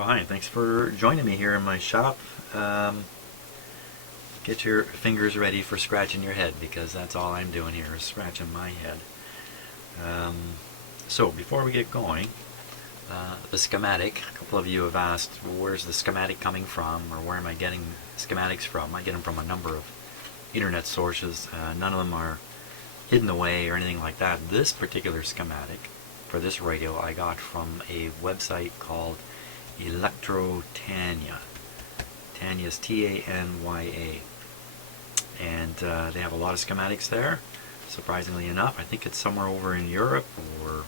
Oh, hi, thanks for joining me here in my shop. Get your fingers ready for scratching your head, because that's all I'm doing here is scratching my head. So before we get going, the schematic, a couple of you have asked, well, where's the schematic coming from, or where am I getting schematics from? I get them from a number of internet sources. None of them are hidden away or anything like that. This particular schematic for this radio I got from a website called Tanya. Tanya's Tanya, and they have a lot of schematics there. Surprisingly enough, I think it's somewhere over in Europe or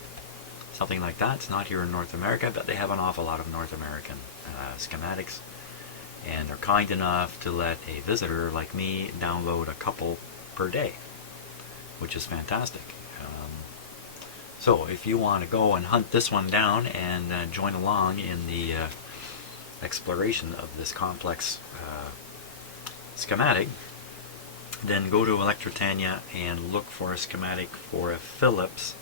something like that. It's not here in North America, but they have an awful lot of North American schematics, and they're kind enough to let a visitor like me download a couple per day, which is fantastic. So if you want to go and hunt this one down and join along in the exploration of this complex schematic, then go to Tanya and look for a schematic for a Philips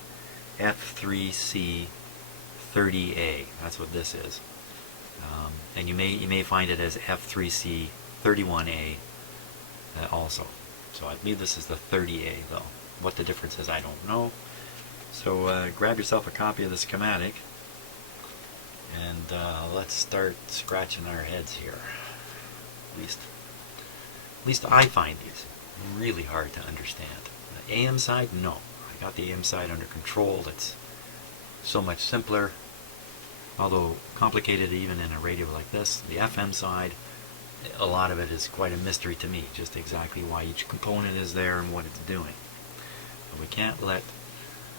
F3C 30A. That's what this is. And you may find it as F3C 31A also. So I believe this is the 30A, though. What the difference is, I don't know. So grab yourself a copy of the schematic, and let's start scratching our heads here. At least I find these really hard to understand. The AM side, no. I got the AM side under control. It's so much simpler, although complicated even in a radio like this. The FM side, a lot of it is quite a mystery to me, just exactly why each component is there and what it's doing. But we can't let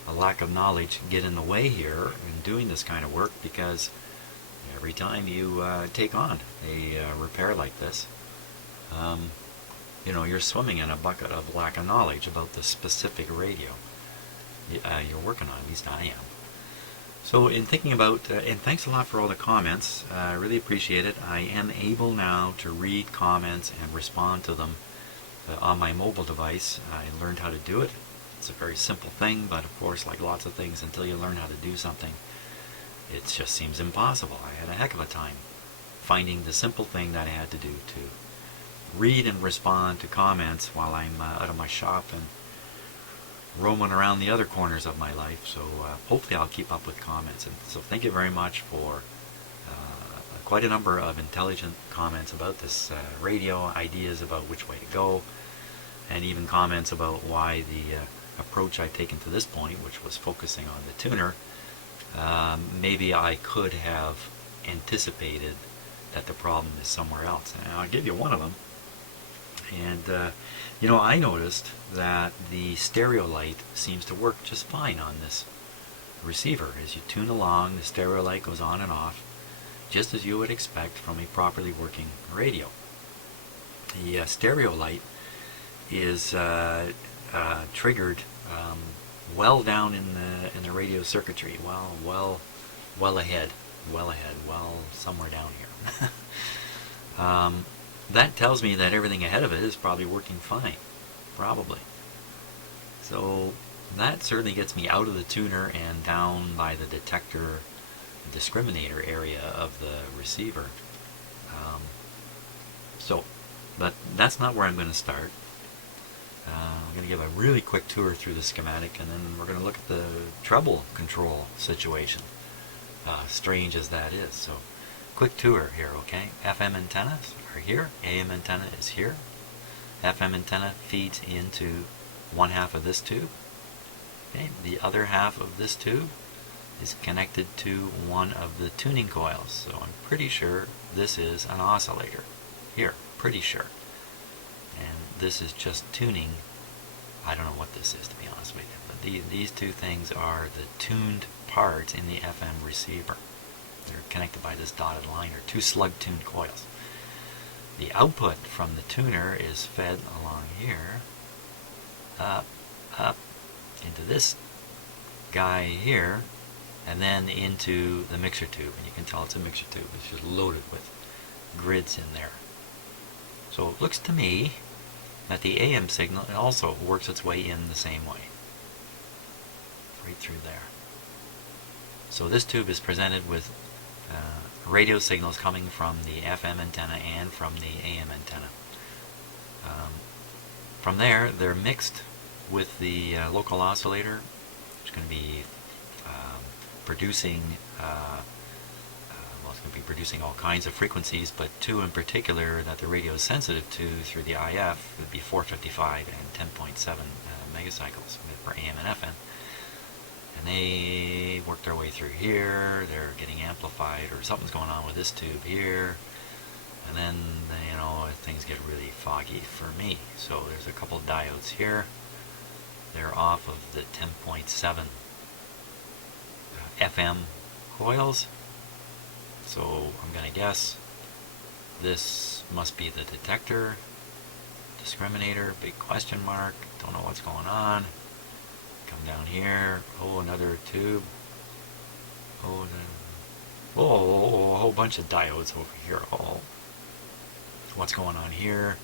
a lack of knowledge get in the way here in doing this kind of work, because every time you take on a repair like this, you're swimming in a bucket of lack of knowledge about the specific radio you're working on. At least I am. So in thinking about, and thanks a lot for all the comments, I really appreciate it. I am able now to read comments and respond to them on my mobile device. I learned how to do it. It's a very simple thing, but of course, like lots of things, until you learn how to do something, it just seems impossible. I had a heck of a time finding the simple thing that I had to do to read and respond to comments while I'm out of my shop and roaming around the other corners of my life. So hopefully I'll keep up with comments. And so thank you very much for quite a number of intelligent comments about this radio, ideas about which way to go, and even comments about why the approach I've taken to this point, which was focusing on the tuner, maybe I could have anticipated that the problem is somewhere else. And I'll give you one of them. And I noticed that the stereo light seems to work just fine on this receiver. As you tune along, the stereo light goes on and off, just as you would expect from a properly working radio. The stereo light is triggered well down in the radio circuitry, well ahead, somewhere down here. That tells me that everything ahead of it is probably working fine, probably. So that certainly gets me out of the tuner and down by the detector discriminator area of the receiver. But that's not where I'm going to start. I'm going to give a really quick tour through the schematic, and then we're going to look at the treble control situation, strange as that is. So quick tour here, okay? FM antennas are here, AM antenna is here. FM antenna feeds into one half of this tube. Okay, the other half of this tube is connected to one of the tuning coils. So I'm pretty sure this is an oscillator here, pretty sure. And this is just tuning. I don't know what this is, to be honest with you, but these two things are the tuned parts in the FM receiver. They're connected by this dotted line, or two slug-tuned coils. The output from the tuner is fed along here, up, into this guy here, and then into the mixer tube. And you can tell it's a mixer tube. It's just loaded with grids in there. So it looks to me that the AM signal also works its way in the same way, right through there. So this tube is presented with radio signals coming from the FM antenna and from the AM antenna. From there, they're mixed with the local oscillator, which is going to be producing it's going to be producing all kinds of frequencies, but two in particular that the radio is sensitive to through the IF would be 455 and 10.7 megacycles for AM and FM. And they work their way through here. They're getting amplified, or something's going on with this tube here. And then, things get really foggy for me. So there's a couple diodes here. They're off of the 10.7 FM coils. So I'm going to guess this must be the detector, discriminator, big question mark, don't know what's going on. Come down here, another tube. A whole bunch of diodes over here. What's going on here?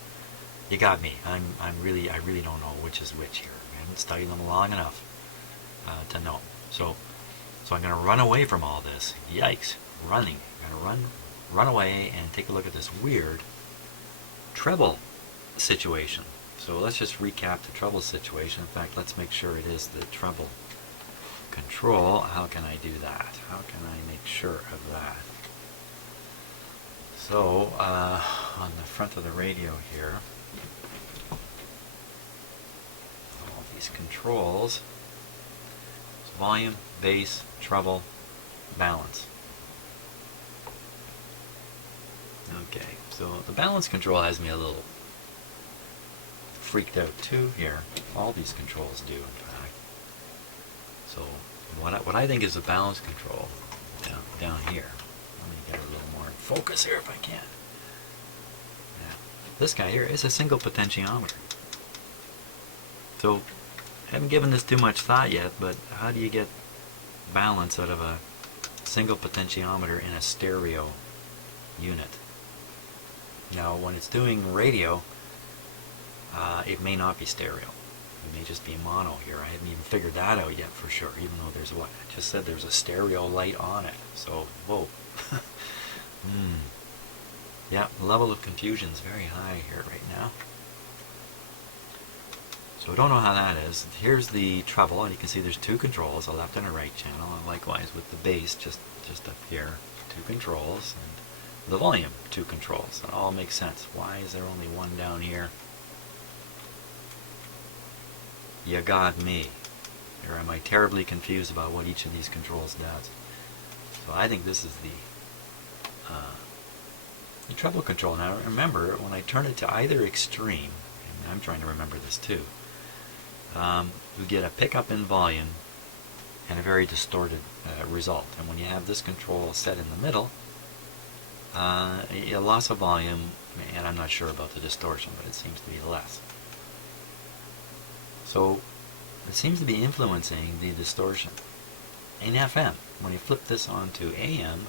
You got me. I really don't know which is which here. I haven't studied them long enough to know. So I'm going to run away from all this. Yikes! Running. I'm going to run away and take a look at this weird treble situation. So let's just recap the treble situation. In fact, let's make sure it is the treble control. How can I do that? How can I make sure of that? So on the front of the radio here, all these controls: volume, bass, treble, balance. Okay, so the balance control has me a little freaked out too here. All these controls do, in fact. So what I think is the balance control down here. Let me get a little more in focus here if I can. Yeah. This guy here is a single potentiometer. So I haven't given this too much thought yet, but how do you get balance out of a single potentiometer in a stereo unit? Now, when it's doing radio, it may not be stereo. It may just be mono here. I haven't even figured that out yet for sure, even though there's what? I just said there's a stereo light on it. So, whoa. Yeah, the level of confusion is very high here right now. So I don't know how that is. Here's the treble, and you can see there's two controls, a left and a right channel, and likewise with the bass, just up here, two controls, and the volume, two controls. It all makes sense. Why is there only one down here? You got me. Or am I terribly confused about what each of these controls does? So I think this is the treble control. Now remember, when I turn it to either extreme, and I'm trying to remember this too, we get a pickup in volume and a very distorted result. And when you have this control set in the middle, a loss of volume, and I'm not sure about the distortion, but it seems to be less. So it seems to be influencing the distortion. In FM, when you flip this onto AM,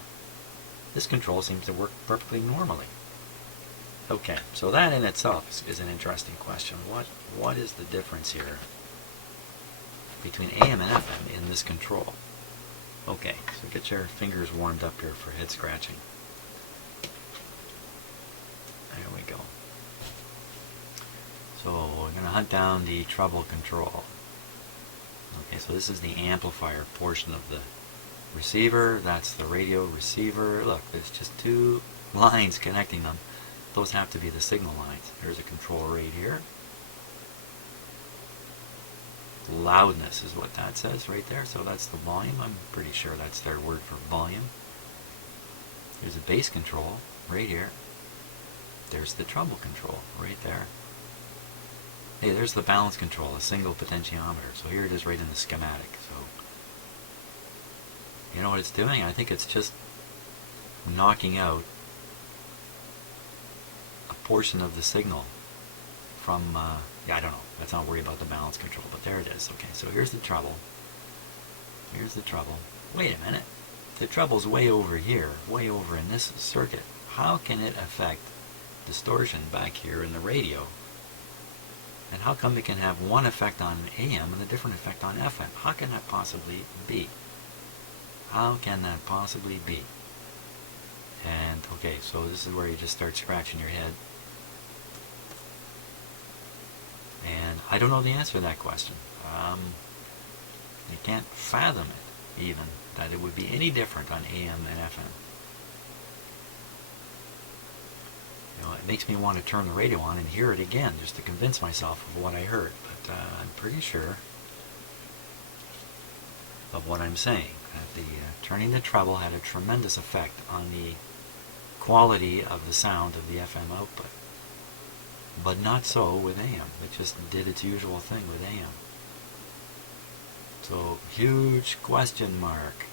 this control seems to work perfectly normally. Okay, so that in itself is an interesting question. What is the difference here between AM and FM in this control? Okay, so get your fingers warmed up here for head scratching. There we go. So we're going to hunt down the treble control. Okay, so this is the amplifier portion of the receiver. That's the radio receiver. Look, there's just two lines connecting them. Those have to be the signal lines. There's a control right here. Loudness is what that says right there. So that's the volume. I'm pretty sure that's their word for volume. There's a bass control right here. There's the treble control right there. Hey, there's the balance control, a single potentiometer. So here it is right in the schematic. So you know what it's doing? I think it's just knocking out a portion of the signal from, I don't know. Let's not worry about the balance control, but there it is. Okay, so here's the treble. Here's the treble. Wait a minute. The treble's way over here, way over in this circuit. How can it affect distortion back here in the radio? And how come it can have one effect on AM and a different effect on FM? How can that possibly be? How can that possibly be? Okay, so this is where you just start scratching your head. And I don't know the answer to that question. You can't fathom it, even, that it would be any different on AM and FM. You know, it makes me want to turn the radio on and hear it again, just to convince myself of what I heard. But I'm pretty sure of what I'm saying. That the turning the treble had a tremendous effect on the quality of the sound of the FM output. But not so with AM. It just did its usual thing with AM. So, huge question mark.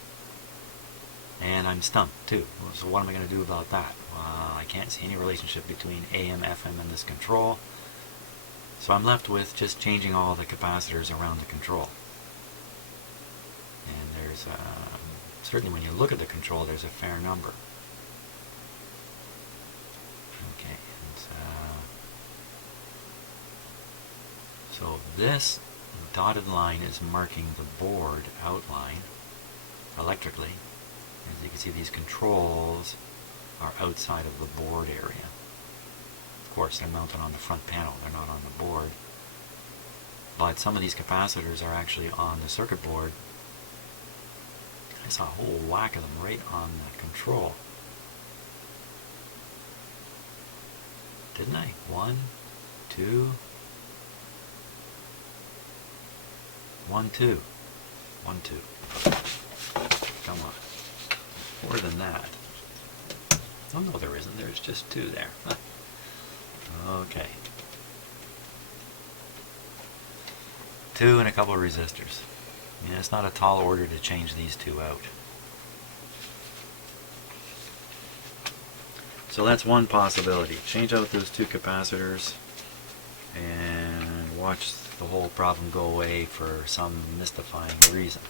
And I'm stumped too. So what am I going to do about that? I can't see any relationship between AM, FM, and this control. So I'm left with just changing all the capacitors around the control. And there's, certainly when you look at the control, there's a fair number. Okay, and, so this dotted line is marking the board outline electrically. As you can see, these controls are outside of the board area. Of course, they're mounted on the front panel, they're not on the board. But some of these capacitors are actually on the circuit board. I saw a whole whack of them right on the control. Didn't I? 1, 2, 1, 2. 1, 2. Come on. More than that. Oh no, there isn't. There's just 2 there. Okay. 2 and a couple of resistors. Yeah, it's not a tall order to change these 2 out. So that's one possibility. Change out those 2 capacitors and watch the whole problem go away for some mystifying reason.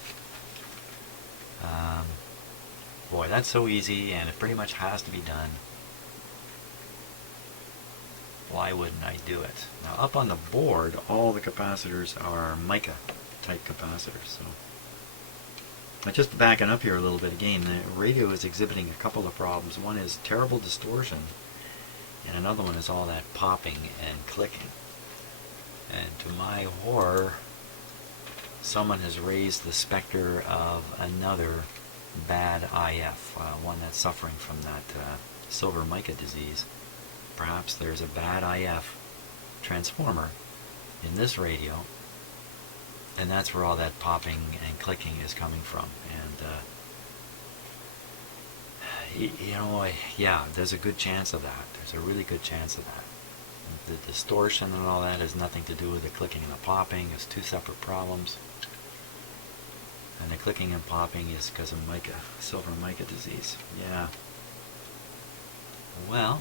Boy, that's so easy, and it pretty much has to be done. Why wouldn't I do it? Now, up on the board, all the capacitors are mica type capacitors. So, but just backing up here a little bit again, the radio is exhibiting a couple of problems. One is terrible distortion, and another one is all that popping and clicking. And to my horror, someone has raised the specter of another bad IF, one that's suffering from that silver mica disease. Perhaps there's a bad IF transformer in this radio, and that's where all that popping and clicking is coming from. And you know, yeah, there's a good chance of that. There's a really good chance of that. The distortion and all that has nothing to do with the clicking and the popping. It's 2 separate problems. And the clicking and popping is because of mica, silver mica disease. Yeah. Well,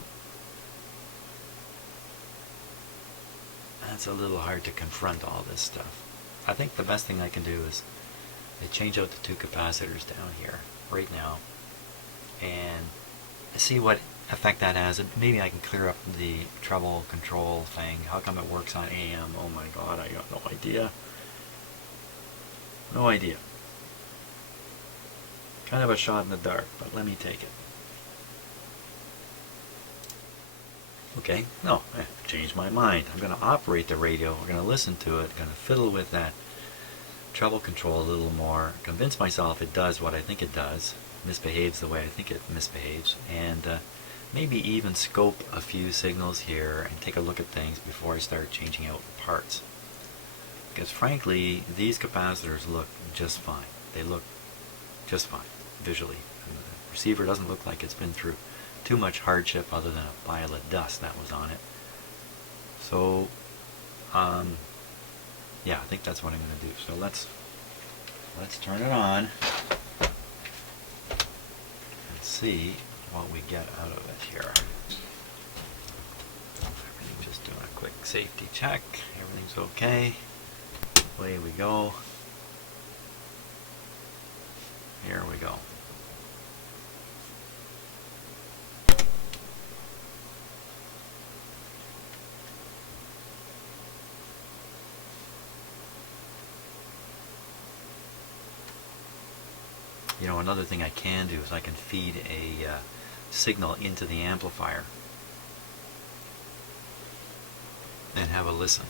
that's a little hard to confront all this stuff. I think the best thing I can do is change out the 2 capacitors down here right now and see what effect that has. Maybe I can clear up the treble control thing. How come it works on AM? Oh my god, I got no idea. No idea. Kind of a shot in the dark, but let me take it. Okay, no, I changed my mind. I'm going to operate the radio. We're going to listen to it. Going to fiddle with that treble control a little more. Convince myself it does what I think it does. Misbehaves the way I think it misbehaves. And maybe even scope a few signals here and take a look at things before I start changing out parts. Because frankly, these capacitors look just fine. They look just fine visually. And the receiver doesn't look like it's been through too much hardship other than a pile of dust that was on it. So, yeah, I think that's what I'm going to do. So let's turn it on and see what we get out of it here. Everything, just doing a quick safety check. Everything's okay. Away we go. Here we go. You know, another thing I can do is I can feed a signal into the amplifier and have a listen.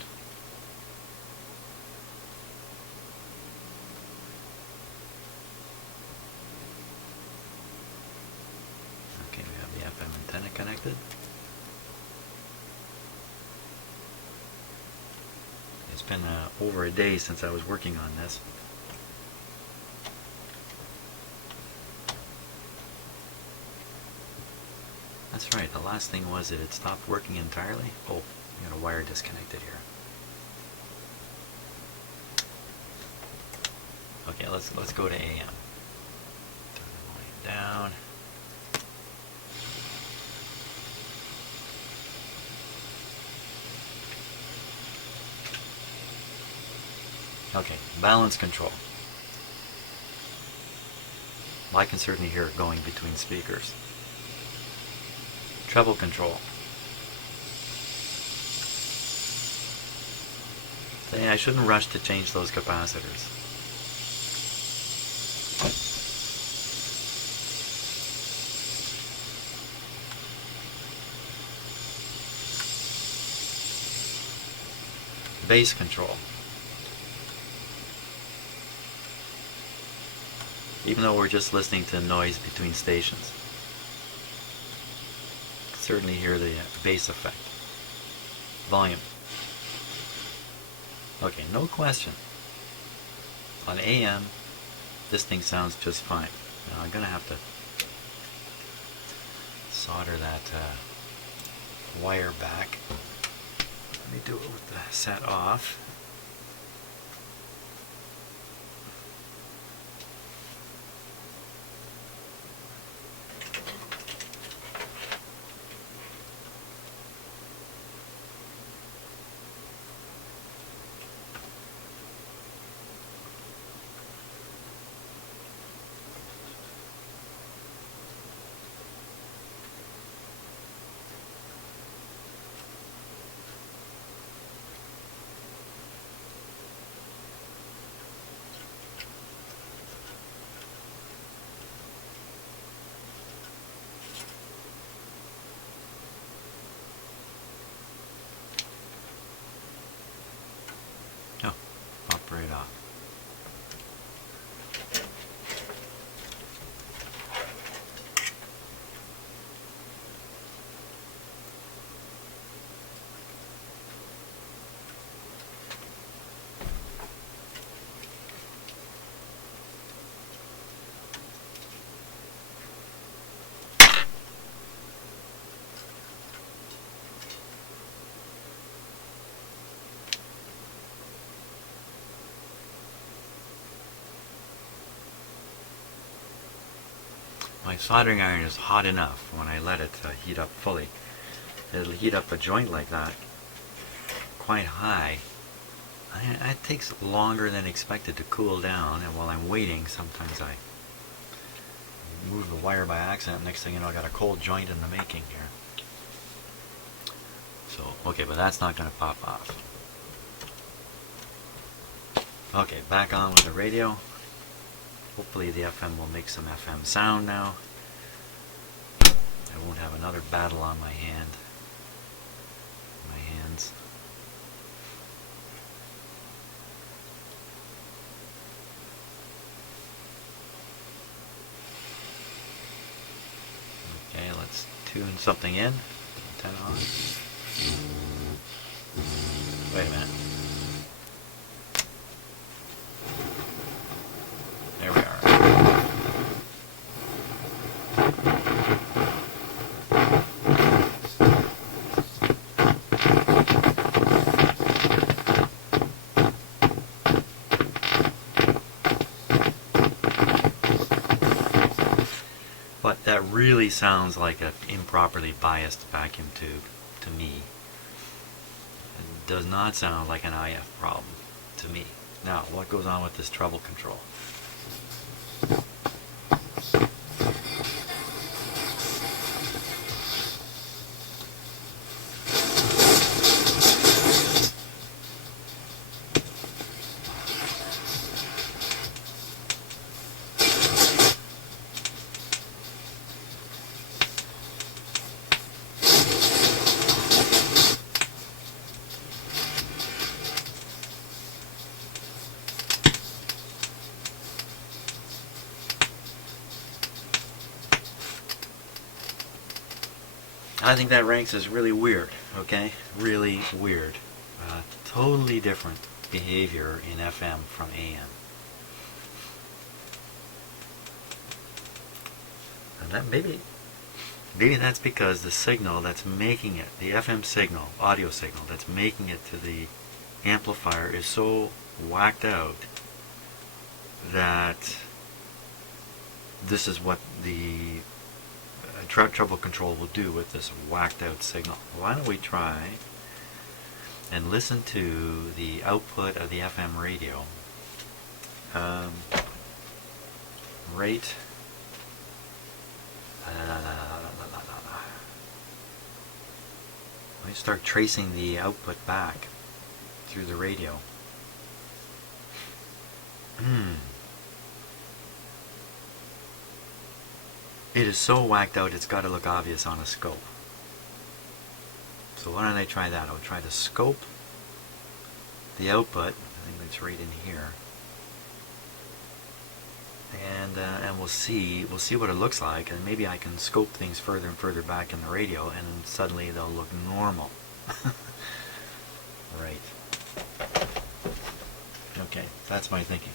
Okay, we have the FM antenna connected. It's been over a day since I was working on this. That's right, the last thing was that it stopped working entirely. Oh, we got a wire disconnected here. Okay, let's go to AM. Turn the volume down. Okay, balance control. Well, I can certainly hear it going between speakers. Treble control. Say, I shouldn't rush to change those capacitors. Bass control. Even though we're just listening to noise between stations, certainly hear the bass effect. Volume. Okay, no question. On AM, this thing sounds just fine. Now I'm gonna have to solder that wire back. Let me do it with the set off. Oh, pop right off. My soldering iron is hot enough when I let it heat up fully. It'll heat up a joint like that quite high. It takes longer than expected to cool down, and while I'm waiting, sometimes I move the wire by accident. Next thing you know, I got a cold joint in the making here. So, okay, but that's not going to pop off. Okay, back on with the radio. Hopefully the FM will make some FM sound now. I won't have another battle on my hands. Okay, let's tune something in. Antenna on. Wait a minute. There we are. But that really sounds like an improperly biased vacuum tube to me. It does not sound like an IF problem to me. Now, what goes on with this treble control? I think that ranks as really weird, okay? Really weird. Totally different behavior in FM from AM. And that maybe that's because the signal that's making it, the FM signal, audio signal that's making it to the amplifier is so whacked out that this is what the treble control will do with this whacked out signal. Why don't we try and listen to the output of the FM radio rate. Let me start tracing the output back through the radio. It is so whacked out it's got to look obvious on a scope. So why don't I try that? I'll try to scope the output. I think it's right in here. And we'll see what it looks like, and maybe I can scope things further and further back in the radio, and suddenly they'll look normal. Right. Okay, that's my thinking.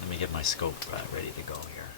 Let me get my scope ready to go here.